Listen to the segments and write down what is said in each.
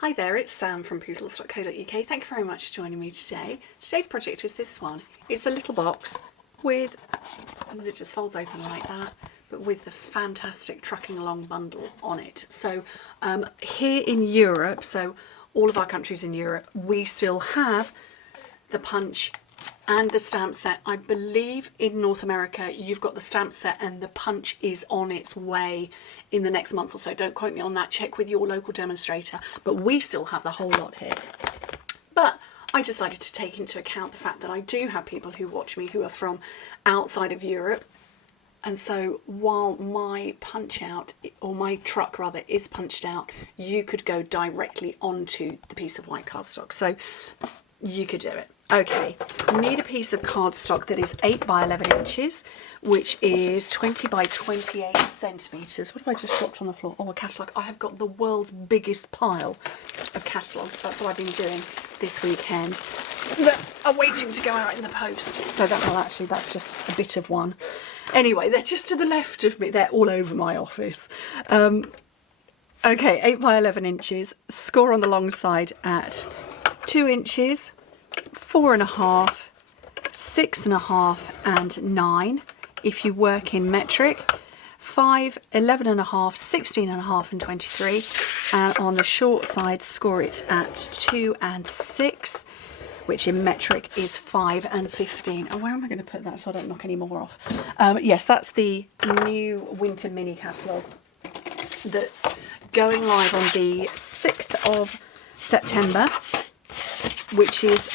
Hi there, it's Sam from Pootles.co.uk. Thank you very much for joining me today. Today's project is this one. It's a little box with that just folds open like that, but with the fantastic Trucking Along bundle on it. So here in Europe, so all of our countries in Europe, we still have the punch and the stamp set. I believe in North America you've got the stamp set and the punch is on its way in the next month or so. Don't quote me on that, check with your local demonstrator, but we still have the whole lot here. But I decided to take into account the fact that I do have people who watch me who are from outside of Europe, and so while my punch out, or my truck rather, is punched out, you could go directly onto the piece of white cardstock, so you could do it. Okay, you need a piece of cardstock that is 8 by 11 inches, which is 20 by 28 centimetres. What have I just dropped on the floor? Oh, a catalogue. I have got the world's biggest pile of catalogues. That's what I've been doing this weekend. That are waiting to go out in the post. So that, well, actually, that's just a bit of one. Anyway, they're just to the left of me. They're all over my office. Okay, 8 by 11 inches. Score on the long side at 2 inches. 4.5, 6.5 and 9 if you work in metric, 5, 11.5, 16.5 and 23, and on the short side score it at 2 and 6, which in metric is 5 and 15. Oh, where am I going to put that so I don't knock any more off? Yes, that's the new winter mini catalogue that's going live on the 6th of September, which is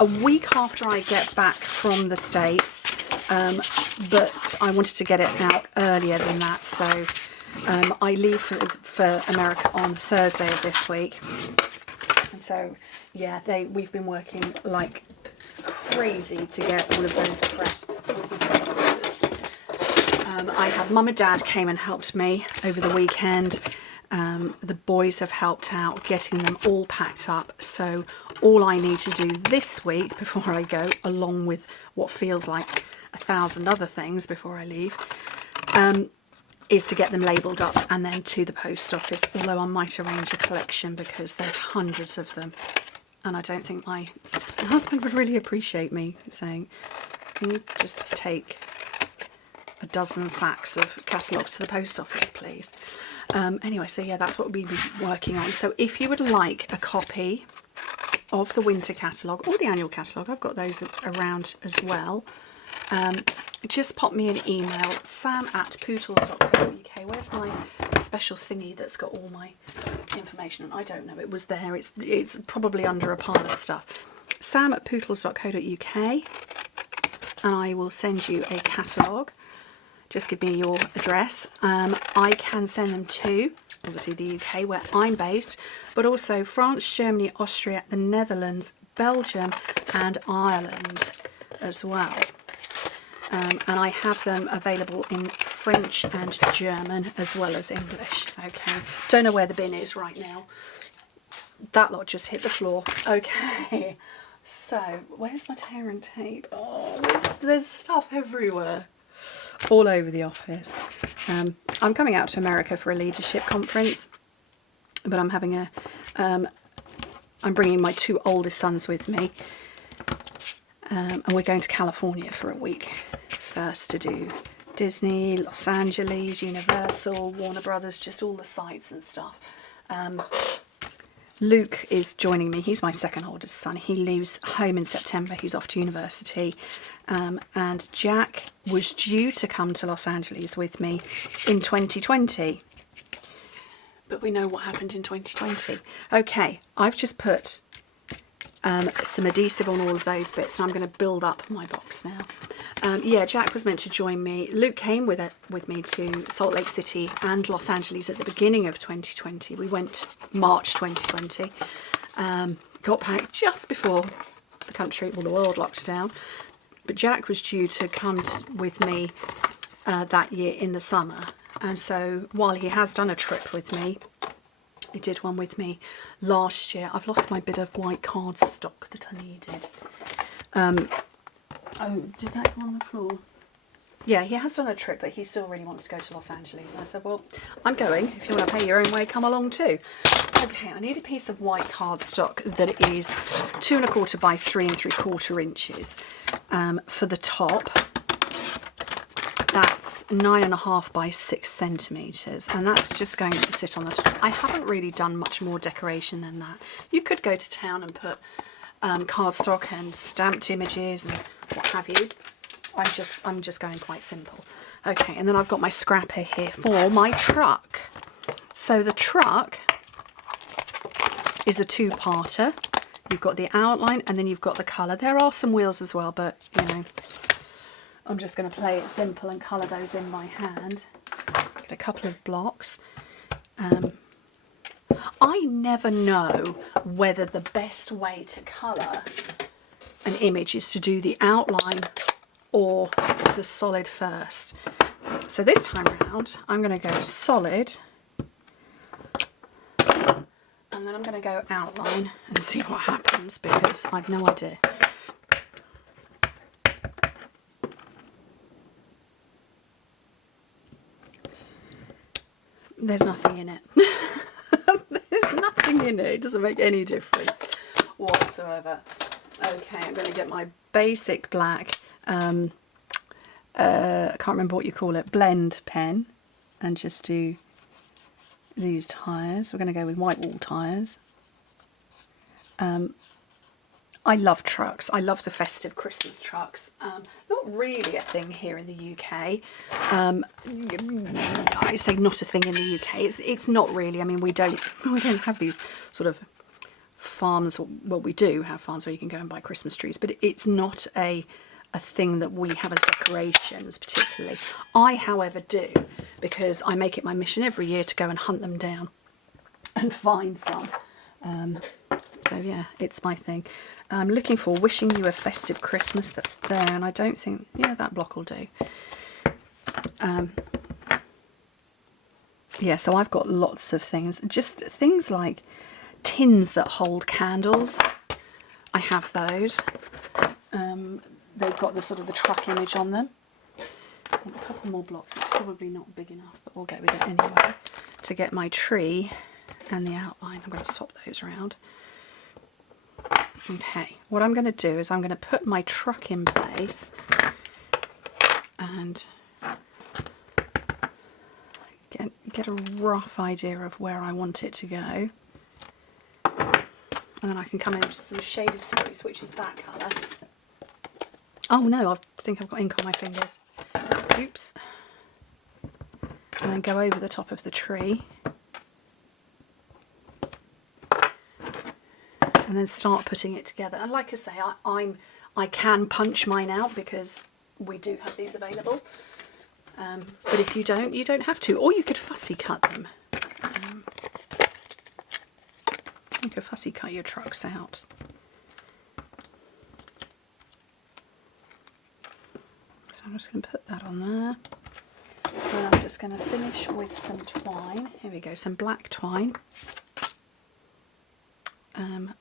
a week after I get back from the States, but I wanted to get it out earlier than that, so I leave for America on Thursday of this week, and so yeah, we've been working like crazy to get all of those presses. I had Mum and Dad came and helped me over the weekend. The boys have helped out getting them all packed up, so all I need to do this week before I go, along with what feels like 1,000 other things before I leave, is to get them labelled up and then to the post office, although I might arrange a collection because there's hundreds of them, and I don't think my husband would really appreciate me saying, can you just take a dozen sacks of catalogues to the post office, please? Anyway, so yeah, that's what we've been working on. So if you would like a copy of the winter catalogue or the annual catalogue, I've got those around as well, just pop me an email, sam@pootles.co.uk. Where's my special thingy that's got all my information on? I don't know, it was there, it's probably under a pile of stuff. sam@pootles.co.uk, and I will send you a catalogue. Just give me your address. I can send them to, obviously, the UK, where I'm based, but also France, Germany, Austria, the Netherlands, Belgium and Ireland as well. And I have them available in French and German as well as English. Okay, don't know where the bin is right now. That lot just hit the floor. Okay, so where's my tear and tape? Oh, there's stuff everywhere, all over the office. I'm coming out to America for a leadership conference, but I'm having I'm bringing my 2 oldest sons with me, and we're going to California for a week first to do Disney, Los Angeles, Universal, Warner Brothers, just all the sites and stuff. Luke is joining me. He's my second oldest son. He leaves home in September. He's off to university. And Jack was due to come to Los Angeles with me in 2020. But we know what happened in 2020. Okay, I've just put some adhesive on all of those bits, and I'm going to build up my box now. Yeah, Jack was meant to join me. Luke came with me to Salt Lake City and Los Angeles at the beginning of 2020. We went March 2020. Got back just before the country, well, the world locked down. But Jack was due to come with me that year in the summer. And so while he has done a trip with me, he did one with me last year. I've lost my bit of white cardstock that I needed. Oh, did that go on the floor? Yeah, he has done a trip, but he still really wants to go to Los Angeles. And I said, well, I'm going. If you want to pay your own way, come along too. Okay, I need a piece of white cardstock that is 2 1/4 by 3 3/4 inches. For the top, that's 9 1/2 by 6 centimetres, and that's just going to sit on the top. I haven't really done much more decoration than that. You could go to town and put cardstock and stamped images and what have you. I'm just going quite simple. Okay, and then I've got my scrapper here for my truck. So the truck is a 2-parter. You've got the outline and then you've got the colour. There are some wheels as well, but you know, I'm just going to play it simple and colour those in by hand. Get a couple of blocks. I never know whether the best way to colour an image is to do the outline or the solid first. So this time around I'm going to go solid and then I'm going to go outline and see what happens, because I've no idea. There's nothing in it. There's nothing in it. It doesn't make any difference whatsoever. Okay, I'm going to get my basic black I can't remember what you call it, blend pen, and just do these tyres. We're going to go with white wall tyres. I love trucks. I love the festive Christmas trucks. Not really a thing here in the UK. I say not a thing in the UK. It's not really. I mean, we don't have these sort of farms. Well, we do have farms where you can go and buy Christmas trees, but it's not a thing that we have as decorations particularly. I, however, do, because I make it my mission every year to go and hunt them down and find some. So yeah, it's my thing. I'm looking for Wishing You a Festive Christmas. That's there, and I don't think, yeah, that block will do. Yeah, so I've got lots of things, just things like tins that hold candles. I have those. They've got the sort of the truck image on them. I want a couple more blocks. It's probably not big enough, but we'll go with it anyway. To get my tree and the outline, I'm going to swap those around. Okay, what I'm going to do is I'm going to put my truck in place and get a rough idea of where I want it to go. And then I can come in with some shaded spruce, which is that colour. Oh no, I think I've got ink on my fingers. Oops. And then go over the top of the tree. And then start putting it together. And like I say, I can punch mine out because we do have these available. But if you don't have to. Or you could fussy cut them. You could fussy cut your trucks out. So I'm just going to put that on there. And I'm just going to finish with some twine. Here we go, some black twine.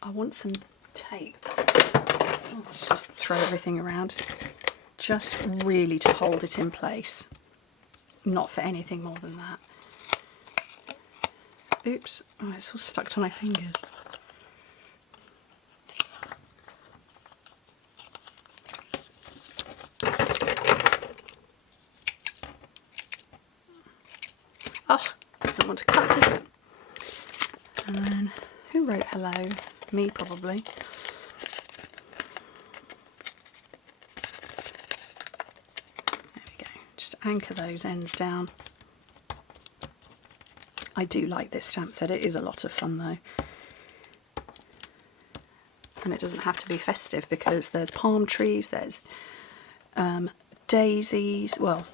I want some tape. Oh, let's just throw everything around. Just really to hold it in place. Not for anything more than that. Oops, oh, it's all stuck to my fingers. Oh, doesn't want to cut, does it? And then, who wrote hello? Me, probably. There we go. Just anchor those ends down. I do like this stamp set. It is a lot of fun though. And it doesn't have to be festive because there's palm trees, there's daisies, well,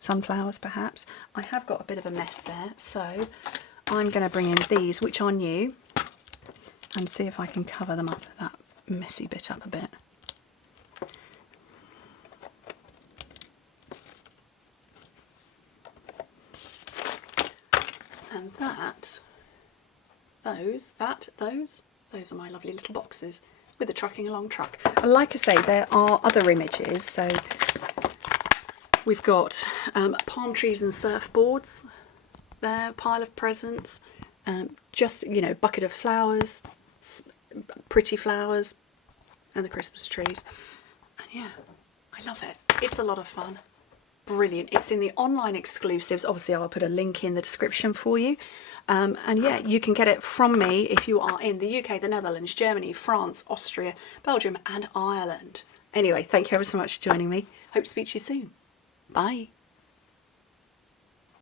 sunflowers perhaps. I have got a bit of a mess there, so I'm going to bring in these, which are new, and see if I can cover them up, that messy bit up a bit. And those are my lovely little boxes with the trucking along truck. And like I say, there are other images, so We've got palm trees and surfboards there, pile of presents, just, you know, bucket of flowers, pretty flowers, and the Christmas trees. And yeah, I love it. It's a lot of fun. Brilliant. It's in the online exclusives. Obviously, I'll put a link in the description for you. And yeah, you can get it from me if you are in the UK, the Netherlands, Germany, France, Austria, Belgium, and Ireland. Anyway, thank you ever so much for joining me. Hope to speak to you soon. Bye.